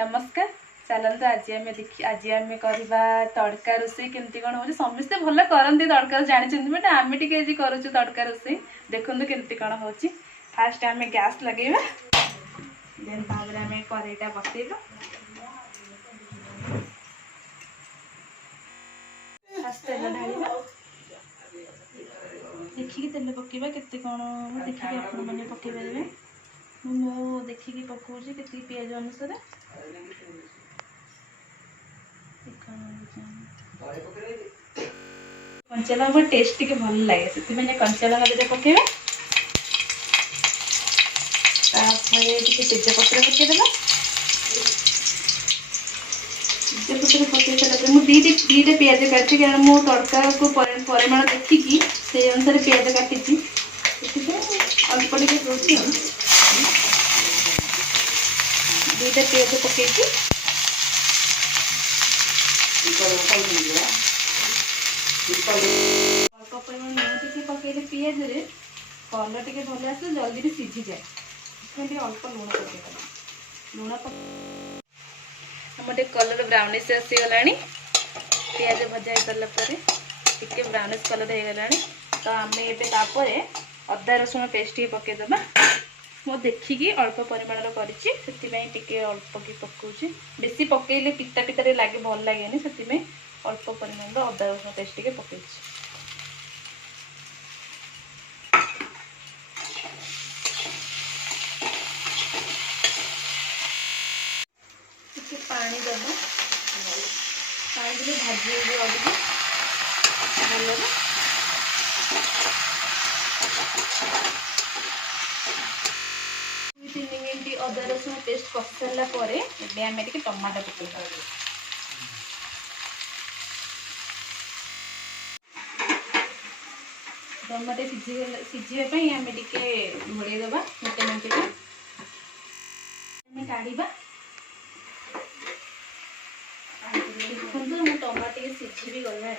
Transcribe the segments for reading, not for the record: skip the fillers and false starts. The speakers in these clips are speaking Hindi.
नमस्कार। चलते आज आम करवा तड़का रोसे केमती कौन हो समस्ते भल करती तड़का जानी बट आम टे करुँ तड़का रोसे देखो केमती कौन हो। फास्ट आम गैस लगेगा देन आम करेईटा बसेगा फास्ट तेल ढाला देखिए तेल पकेबा केते कौन देखिए आपण मैंने पकई पारे मु देखिए पकाऊँ के पिज अनुसार कंचा लंका टेस्ट टे भल लगे से कंचा लंका पकेबा तेजपत्र पकईदेला तेजपत्र पकई सारा मुझे दीटा पिज काटी कारण मु तड़का को परिमाण देखिकी से अनुसार पिज काटी अल्प टे दूसरी दीटा पिज पकई अल्प परिमाण लुण टी पकईले पिज कलर टे भल आस जल्दी भी सीझी जाए अल्प लुण पकईदेला लुण आम कलर ब्राउनिश आसीगला पिज भजा हो सारापर टे ब्राउनिश कलर हो गला तो आम एपर अदा रसुण पेस्ट पकईदेबा मो देखिकी अल्प परिमाण करके अल्प की पकाऊँ बेसी पकईले पिता पिता लगे भल लगे से अल्प परिमाण अदा रसुण पेस्ट पकई पानी देव पानी देते भाजी अधिक भल 2-3 मिनट अदा रसुण पेस्ट कषि सारापर आम टे टमाटो पकड़ टमाटो सीझापी आम टे घोड़ेदेवा 1 मिनट आम काढ़ा देखो मो टमाटो सीझी भी गला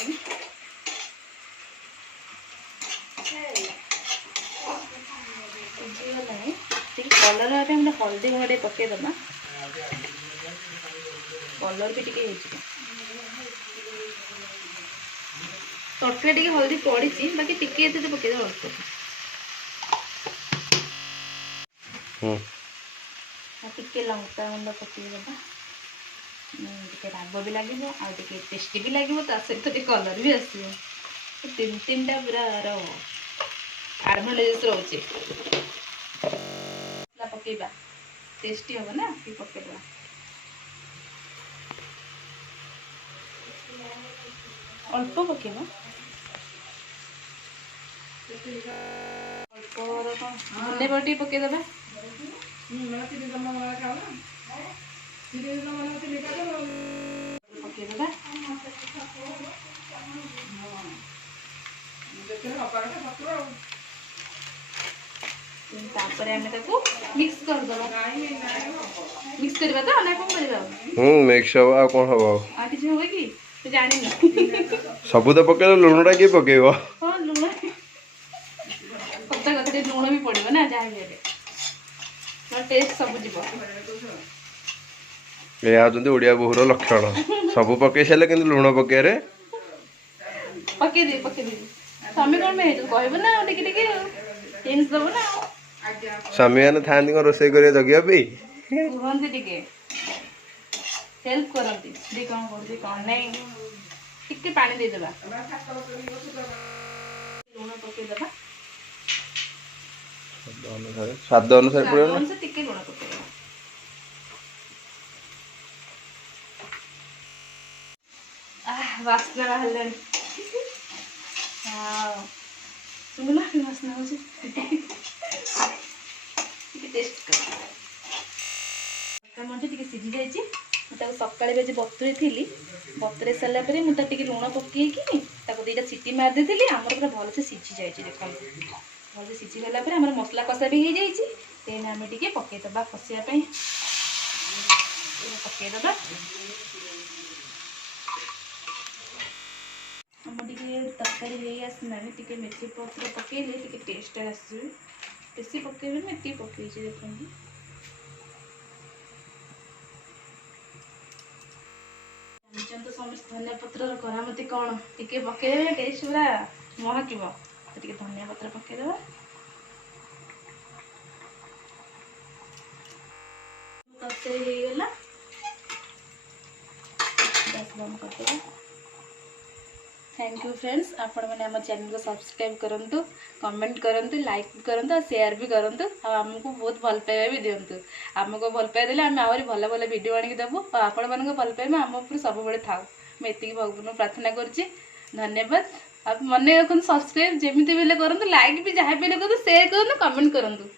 सीझीगला कलर हम हल्दी गुण पकईदेमा कलर भी टे तड़का टे हल्दी पड़ी बाकी टिके पकईदे अल्प टिके लंका गुंड पकईदेमा टे राग भी लगे आगे टेस्टी भी लगे सहित कलर भी आसो 3-3टा पूरा एडभांटेज रोचे पकईबा टेस्टी हम ना पकईबा अल्प पकईबा अल्प धनिया पत्ती पकईदेबा पकईदेबा तापर आम मिक्स करदबा मिक्स करबा तो ना कौन करबा मिक्स हो आ कोन हो आ किछ होय कि तो जानिनी सब तो पकईले लुणटा कि पकईबो हां लुण पत्ता कथि लुण भी पड़िबो ना जा हेले ना टेस्ट सब जीवो ये आजंती ओडिया बहुर लक्षण सब पकई सारे कि लुण पकई रे पकई दे स्वामी कौन में कहब ना टिके टिके चेंज दब ना स्वामी मैंने था रोसे कर जगियापी कहते टिके हेल्प करती दी कौन कर कौन नहीं टिके पानी देदेबा लुण पकईदेबा स्वाद अनुसार पड़ो टिके लुण पकईदेबा वासना बाहर सुनना वासना हो टेस्ट कर मुझे सीझी जाइए सकाଳେ बजे बतुरे थी बतुरे सारापर मुझे लुण पकईकि 2टा सीटी मार दी आमर पूरा भल से सीझी जाइए देख भल से सीझी गलापर आम मसला कषा भी हो जाए आम टे पकईदबा कषापी पकईदबा आम टे तरकारी हो आसना टे मेथी पत्र पकईले टे टेस्ट आस बेसी पकईबे ना ये पकई देखो ଜାଣିଛନ୍ତି ସମସ୍ତେ ଧନିଆ ପତ୍ରର କରାମତି କ'ଣ ଟିକେ ପକେଇଦେବେ ଟେଷ୍ଟ ପୁରା ମହକିବ। ତ ଟିକେ ଧନିଆ ପତ୍ର ପକେଇଦେବା। ତରକାରୀ ହେଇଗଲା, ଗ୍ୟାସ୍ ବନ୍ଦ କରିଦେବା। थैंक यू फ्रेंड्स, आपण मैंने आम चैनल को सब्सक्राइब करंतु, कमेंट करंतु, लाइक करंतु और शेयर भी करंतु और आमको बहुत भल पाइबा भी दिंतु। आमको भल पाइ देले आम आहरी भल भल वीडियो आनिक देबु और आपण मानक भल पाइबा आम ऊपर सब बेले थाउ। मैं एतिकी भगवान प्रार्थना करछि। धन्यवाद। आप मन रखन सब्सक्राइब जेमिति बेले करंतु, लाइक भी जहाँ बेले करंतु, शेयर करंतु, कमेंट करंतु।